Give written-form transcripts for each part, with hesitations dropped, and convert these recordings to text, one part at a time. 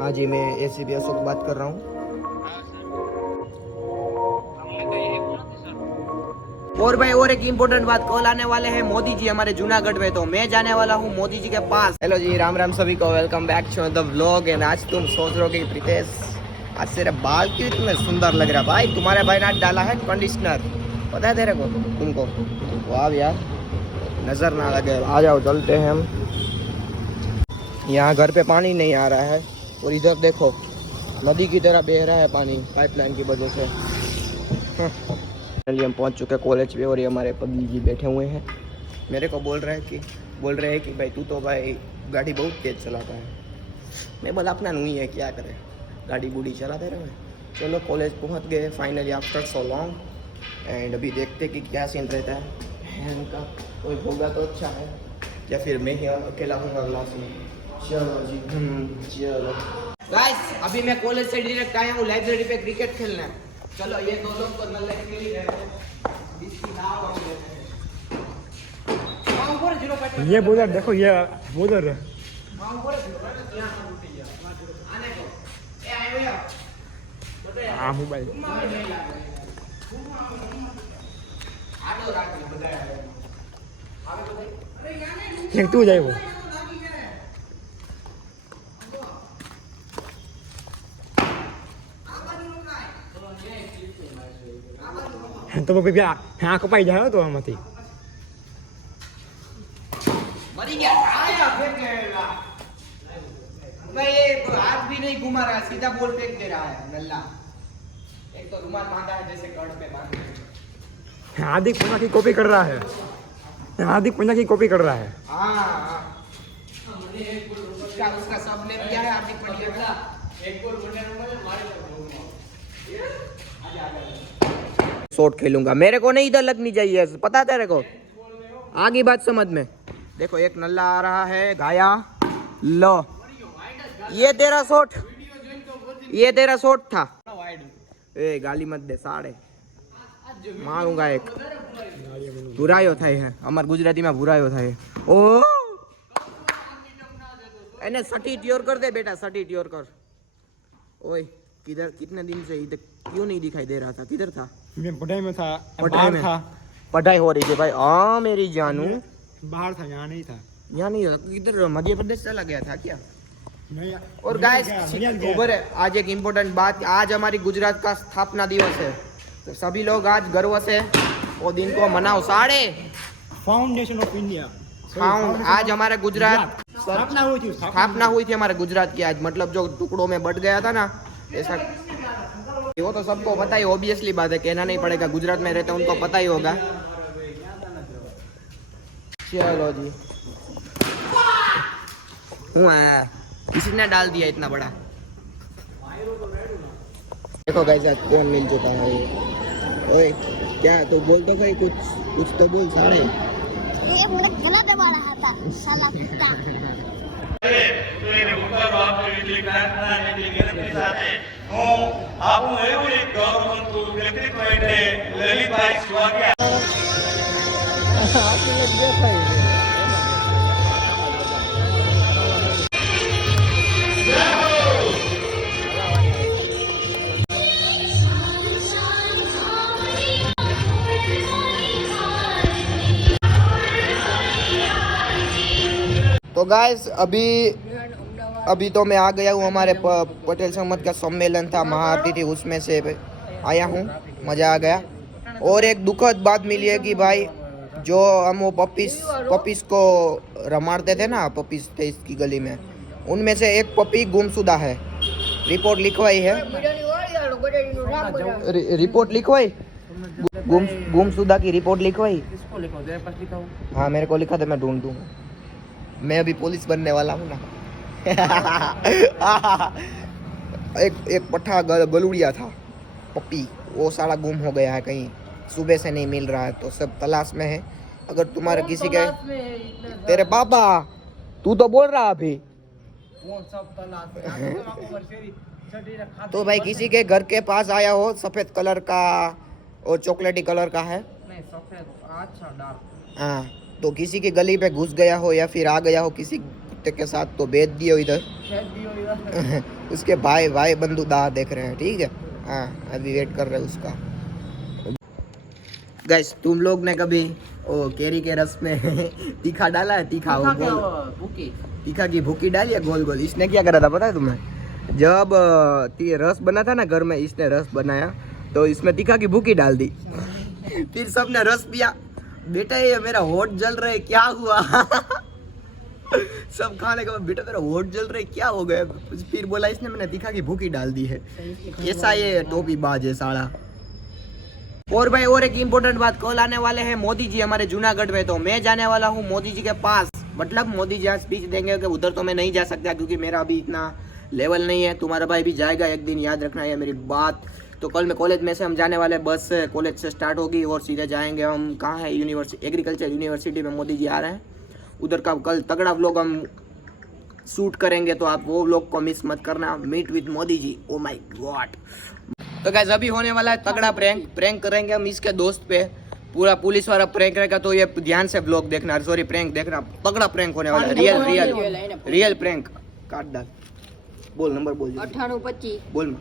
हाँ जी, मैं एसीपी अशोक बात कर रहा हूँ। हाँ सर, हमने तो यही बोला था सर। और भाई और एक इम्पोर्टेंट बात, कल आने वाले हैं मोदी जी हमारे जूनागढ़ में, तो मैं जाने वाला हूँ मोदी जी के पास। हेलो जी, राम राम सभी को, welcome back to the vlog. And आज तुम सोच रहे हो कि प्रीतेश आज तेरे बाल कितने सुंदर लग रहा है। भाई तुम्हारे भाई ने आज डाला है कंडीशनर, पता है तेरे को, तुमको? वाह यार, नजर ना लगे। आ जाओ चलते हैं हम। यहाँ घर पे पानी नहीं आ रहा है और इधर देखो नदी की तरह बह रहा है पानी पाइपलाइन की वजह से। फाइनली हम पहुँच चुके हैं कॉलेज पे और ये हमारे पगली जी बैठे हुए हैं। मेरे को बोल रहे हैं कि भाई तू तो भाई गाड़ी बहुत तेज़ चलाता है। मैं बोला अपना नहीं है, क्या करे, गाड़ी बूढ़ी चलाते रहे। चलो कॉलेज पहुँच गए finally after so long. And अभी देखते कि क्या सीन रहता है उनका। कोई होगा तो अच्छा है, या फिर मैं ही अकेला हूँगा क्लास में। चलो जी, चलो गाइस, अभी मैं कॉलेज से डायरेक्ट आया हूँ लाइब्रेरी पे क्रिकेट खेलने। चलो ये दो लोग तो नल्ले खेल ही रहे हो। इसकी नाव हम लेते हैं। ये बोलर देखो, ये बोलर है। आने को ए आए हो हाँ मोबाइल आडो राख बताया आवे बताई फेंक तू जाए वो। तो वो भी हाँ कपाई जाए तो हम थी मरी गया आया फेंक लेगा। मैं ये हाथ भी नहीं घुमा रहा, सीधा बॉल फेंक दे रहा है नल्ला। एक तो रुमाल बांधा है जैसे कर्ड पे बांधते हैं। हार्दिक पांड्या की कॉपी कर रहा है। हार्दिक पांड्या की कॉपी कर रहा है। हाँ उसका सब नेम क्या है? हार्दिक पांड्या का एक गोल शॉट खेलूंगा, मेरे को नहीं इधर लगनी चाहिए, पता है तेरे को? आगे बात समझ में। देखो एक नल्ला आ रहा है गाया, लो ये तेरा शॉट, ये तेरा शॉट था। ए गाली मत दे साड़े, मारूंगा एक। बुरायो થાય है અમાર ગુજરાતીમાં बुरायो થાય। ओ એને सटी ट्योर कर दे बेटा, सटी ट्योर कर। ओए किधर, कितने दिन से इधर क्यों नहीं दिखाई दे रहा था? किधर था? मैं पढ़ाई में था, पढ़ाई में था, पढ़ाई हो रही थी भाई। हाँ मेरी जानू, बाहर था, यहाँ नहीं था। यहाँ नहीं था, किधर मध्य प्रदेश चला गया था क्या? नहीं। और गाइस खबर है, आज एक इम्पोर्टेंट बात, आज हमारी गुजरात का स्थापना दिवस है, तो सभी लोग आज गर्व से वो दिन को मनाओ। साढ़े फाउंडेशन ऑफ इंडिया फाउंड आज हमारे गुजरात स्थापना हुई थी हमारे गुजरात की आज, मतलब जो टुकड़ों में बट गया था ना, ऐसा वो तो सबको पता ही, ऑब्वियसली बात है, कहना नहीं पड़ेगा, गुजरात में रहते हैं उनको पता ही होगा। चलो जी, किसी ने डाल दिया इतना बड़ा। देखो गाइस आज कौन मिल चुका है। ओए क्या तो बोल तो भाई, कुछ तो बोल सारे। ये मुझे गला दबा रहा था साला कुत्ता। આપણું એવું એક ગૌરવવંતું વ્યક્તિત્વ એટલે લલિતભાઈ સ્વાગિયા। तो गाइस अभी तो मैं आ गया हूँ, हमारे पटेल समाज का सम्मेलन था, महाआरती थी, उसमें से आया हूँ, मज़ा आ गया। और एक दुखद बात मिली है कि भाई जो हम वो पपीस को रमाड़ते थे ना, पपीस थे इसकी गली में, उनमें से एक पपी गुमशुदा है। रिपोर्ट लिखवाई है, रिपोर्ट लिखवाई, गुमशुदा की रिपोर्ट लिखवाई। हाँ मेरे को लिखा था, मैं ढूंढ दूँगा, मैं अभी पुलिस बनने वाला हूँ ना। एक पट्ठा गलुड़िया था पप्पी, वो साला गुम हो गया है कहीं, सुबह से नहीं मिल रहा है, तो सब तलाश में है। अगर तुम्हारे किसी के, तेरे पापा, तू तो बोल रहा अभी, तो भाई किसी के घर के पास आया हो, सफेद कलर का और चॉकलेटी कलर का है, नहीं सफेद अच्छा डार्क। हाँ, तो किसी की गली पे घुस गया हो या फिर आ गया हो किसी कुत्ते के साथ तो भेज दियो इधर उसके भाई बंधु दाह देख रहे हैं, ठीक है। हाँ अभी वेट कर रहे हैं उसका। गाइस तुम लोग ने कभी ओ केरी के रस में तीखा डाला है? तीखा तीखा की भूकी डाली है गोल गोल। इसने क्या करा था पता है तुम्हें? जब रस बना था ना घर में, इसने रस बनाया तो इसमें तीखा की भूकी डाल दी फिर सबने रस पिया। बेटा ये मेरा होठ जल रहा है, क्या हुआ? सब खाने के बाद बेटा मेरा होठ जल रहा है, क्या हो गया? फिर बोला इसने मैंने तीखा की भूकी डाल दी है। ऐसा ये टोपी बाज है साला। और भाई और एक इम्पोर्टेंट बात, कल आने वाले हैं मोदी जी हमारे जूनागढ़ में, तो मैं जाने वाला हूँ मोदी जी के पास। मतलब मोदी जी स्पीच देंगे कि उधर तो मैं नहीं जा सकता क्योंकि मेरा अभी इतना लेवल नहीं है। तुम्हारा भाई भी जाएगा एक दिन, याद रखना है मेरी बात। तो कल मैं कॉलेज में से हम जाने वाले, बस से कॉलेज से स्टार्ट होगी और सीधे जाएंगे हम कहाँ है, यूनिवर्सिटी, एग्रीकल्चर यूनिवर्सिटी में मोदी जी आ रहे हैं। उधर का कल तगड़ा व्लॉग हम शूट करेंगे, तो आप वो व्लॉग को मिस मत करना। Meet with Modi ji, oh my god. तो गाइस अभी होने वाला है तगड़ा प्रैंक करेंगे हम इसके दोस्त पे। पूरा पुलिस वाला प्रैंक रहेगा, तो ये ध्यान से व्लॉग देखना, सॉरी प्रैंक देखना। तगड़ा प्रैंक होने वाला है, रियल प्रैंक। काट डाल, बोल नंबर बोल। 9825 बोल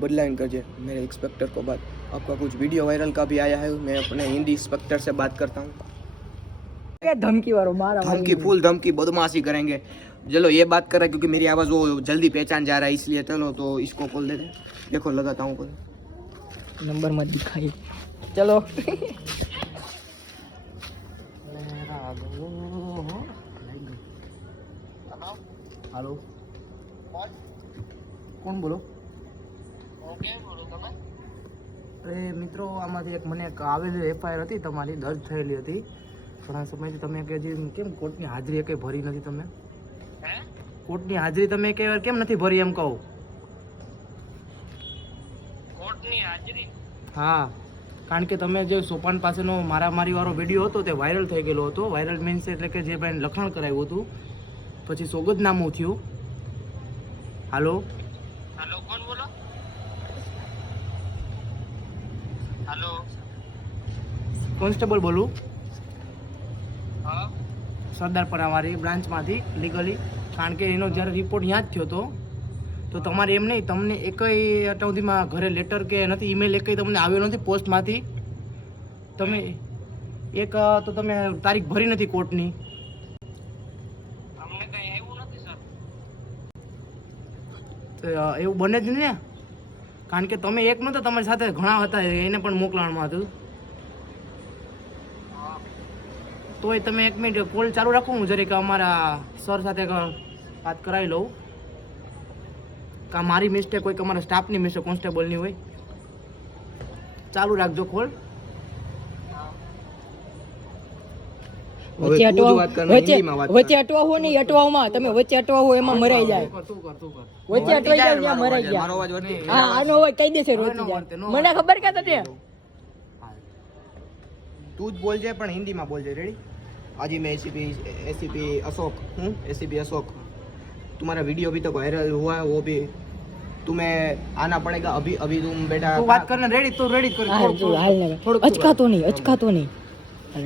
बदलाइन कर मेरे इंस्पेक्टर को बात। आपका कुछ वीडियो वायरल का भी आया है, मैं अपने हिंदी इंस्पेक्टर से बात करता हूँ। धमकी वालों मारा धमकी, फुल धमकी, बदमाशी करेंगे। चलो ये बात कर रहा है क्योंकि मेरी आवाज़ वो जल्दी पहचान जा रहा है, इसलिए चलो तो इसको कॉल देते। देखो लगाता हूँ कॉल, नंबर मत दिखाई। चलो हेलो કોણ બોલો? અરે મિત્રો આમાંથી એક મને એક આવેલી એફઆઈઆર હતી તમારી, દર્જ થયેલી હતી ઘણા સમયથી। તમે કે હજી કેમ કોર્ટની હાજરી કંઈ ભરી નથી? તમે કોર્ટની હાજરી તમે કે કેમ નથી ભરી એમ કહું? કોર્ટની હાજરી? હા, કારણ કે તમે જે સોપાન પાસેનો મારામારી વાળો વિડીયો હતો તે વાયરલ થઈ ગયેલો હતો। વાયરલ મીન્સ એટલે કે જે ભાઈને લખાણ કરાવ્યું હતું, પછી સોગંદનામું થયું। હાલો હેલો, કોણ બોલો? હેલો, કોન્સ્ટેબલ બોલું, હા સરદારપરાવાળી બ્રાન્ચમાંથી લીગલી। કારણ કે એનો જ્યારે રિપોર્ટ ત્યાં જ થયો હતો, તો તમારે એમ નહીં, તમને એકય અટાઉધીમાં ઘરે લેટર કે નથી, ઈમેલ એકય તમને આવ્યો નથી પોસ્ટમાંથી? તમે એક તો તમે તારીખ ભરી નથી કોર્ટની? અમને કઈ એવું નથી સર। તો એવું બને જ ને, કારણ કે તમે એક નહોતા, તમારી સાથે ઘણા હતા, એને પણ મોકલવામાં હતું। તોય તમે એક મિનિટ કોલ ચાલુ રાખો, હું જરીક અમારા સર સાથે વાત કરાવી લઉં। કા મારી મિસ્ટેક હોય કે અમારા સ્ટાફની મિસ્ટેક, કોન્સ્ટેબલની હોય। ચાલુ રાખજો કોલ। વચ્ચે અટવાવો નહીં, અટવામાં તમે વચ્ચે અટવાવો એમાં મરાઈ જાય। વચ્ચે અટવાઈ જાય ત્યાં મરાઈ જાય। હા આનો હોય કઈ દેશે રોતી જાય, મને ખબર કે તને। તું જ બોલજે પણ હિન્દીમાં બોલજે, રેડી? આજે मैं एसीपी अशोक हूँ, एसीपी अशोक। तुम्हारा वीडियो अभी तक वायरल हुआ है, वो भी तुम्हें आना पड़ेगा अभी। अभी तुम बेटा तू बात करना, रेडी? तो रेडी कर, અચકાતો નહીં, અચકાતો નહીં।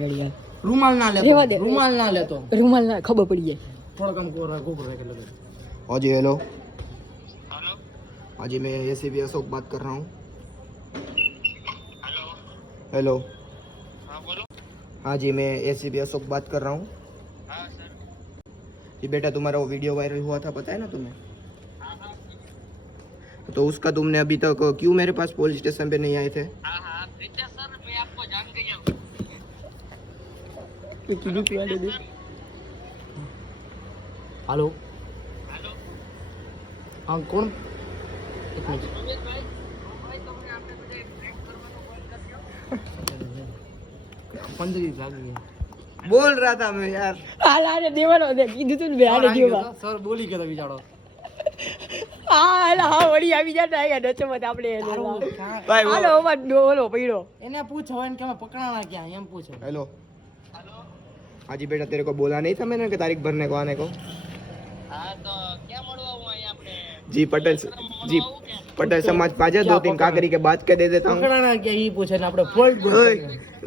રેડી હાલ, રૂમાલ ના લે, રેવા દે, રૂમાલ ના લેતો, રૂમાલ ના ખબર પડી જાય। થોડો કમ કોપર रख ले। हाँ जी हेलो, હેલો हाँ जी मैं एसीपी अशोक बात कर रहा हूँ। હેલો, हेलो હા બોલો। हाँ जी मैं एसीपी अशोक बात कर रहा हूँ। હા સર, ये बेटा तुम्हारा वो वीडियो वायरल हुआ था, पता है ना तुम्हें? હા હા तो उसका तुमने अभी तक क्यों मेरे पास पुलिस स्टेशन पे नहीं आए थे? हाँ हाँ प्रीता सर, मैं आपको जान गया हूँ। हेलो हेलो हाँ कौन? एक मिनट, રમેશભાઈ, ભાઈ તમને આપણે બધે પ્રેન્ક કરવાનો કોલ કર્યો? बोल रहा था मैं यार। હાલ આને દેવાનો દે, કીધું તું ને બે આને દેવા। सर बोली क्या था बिचारो? હા હાલ હા વળી આવી જાય ને નચો મત આપણે भाई હાલો મત બોલો પીડો। એને પૂછ હવે કે मैं पकड़ाना क्या, एम पूछो। हेलो हेलो, हाँ जी बेटा, तेरे को बोला नहीं था मैंने कि तारीख भरने को आने को? हाँ तो क्या મળવા હું અહીંયા આપણે? जी पटेल जी पटेल समाज पाजे 2-3 काकरी के बात के दे देता हूँ પકડાના કે ઈ પૂછે ને આપણે ફોલ્ટ ओए,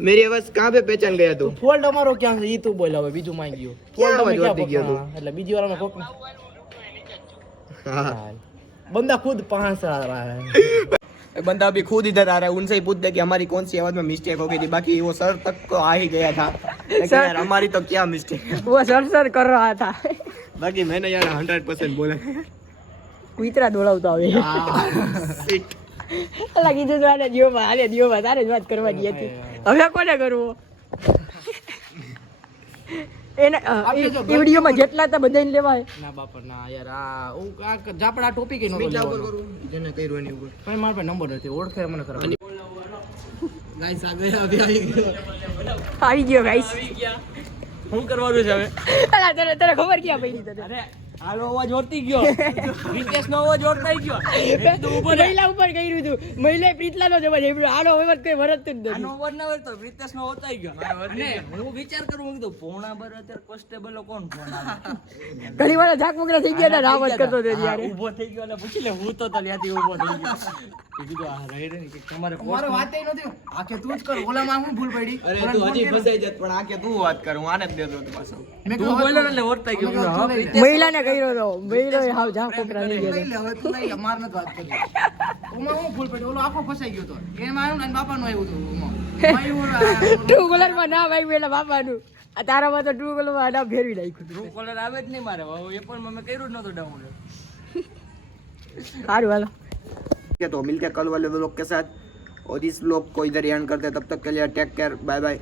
मेरी आवाज कहाँ पे पहचान गया तू ફોલ્ટ અમારો ક્યાં છે ઈ તું બોલ હવે બીજું માંગી ગયો ક્યાં ફોલ્ટ અમે અવાજ ક્યાં વધી ગયો તું? પકડવાના? એટલે બીજી વાર અમે કોક हाँ बंदा खुद 5 आ रहा है बंदा अभी खुद इधर आ रहा है उनसे ही पूछ दे कि हमारी कौन सी आवाज में मिस्टेक हो गई थी बाकी वो सर तक को आ ही गया था लेकिन यार हमारी तो क्या मिस्टेक है वो सर कर रहा था बाकी मैंने यार 100% बोला કુતરા દોડાવતા આવે Shit. અલા કીધું તો આને દિયોમાં તારે જ વાત કરવાની હતી હવે કોને કરવો એને એ વિડીયોમાં જેટલા હતા બધાને લેવાય ના બાપા ના યાર આ હું આ જાપડા ટોપિક નો લેવાનો જેને કર્યું એની ઉપર પણ મારા પાસે નંબર નથી ઓળખે મને ખરાબ ગાઈસ આ ગયા આવી ગયો ગાઈસ શું કરવાનું છે હવે અલા તને ખબર ક્યાં પડી તને અરે આનો અવાજ ઓળતી ગયો રીતેશ નો અવાજ ઓળતાઈ ગયો મહિલા ઉપર કર્યું હતું મહિલા પ્રીતલા નો જવાજ આનો અવાજ કઈ વરત જ નથી આનો અવાજ ના વરતો રીતેશ નો ઓળતાઈ ગયો અને હું વિચાર કરું કીધું પોણા બર અત્યારે કોન્સ્ટેબલ કોણ ફોન આવે ઘણી વાર ઝાક મગરા થઈ ગયા ને રાવત કરતો તો યાર ઊભો થઈ ગયો અને પૂછી લે હું તો ત્યાંથી ઊભો થઈ ગયો કીધું આ રહી રહી કે તમારે મારો વાત એ નથી આ કે તું જ કર ઓલામાં હું ભૂલ પડી અરે તું હજી ફસાઈ જત પણ આ કે તું વાત કર હું આને જ દેતો હતો પાછો મેં તું બોલ્યો એટલે ઓળતાઈ ગયો હા મહિલાને કર્યો તો મહિલા હાવ ઝાક કોકરા લઈ ગયા હવે તું નહીં અમાર નથી વાત કરી ઓમાં હું ભૂલ પડી ઓલો આખો ફસાઈ ગયો તો એમાં આવ્યું ને બાપાનું આવ્યું હતું ઓમાં ટુ કલર માં ના ભાઈ પેલા બાપાનું આ તારામાં તો ટુ કલર માં ના ફેરવી નાખ્યું ટુ કલર આવે જ નહીં મારે એ પણ મેં કર્યું જ નતું ડાઉનલોડ સારું હાલો तो मिलते हैं कल वाले व्लॉग के साथ और इस व्लॉग को इधर एंड करते हैं तब तक के लिए टेक केयर बाय बाय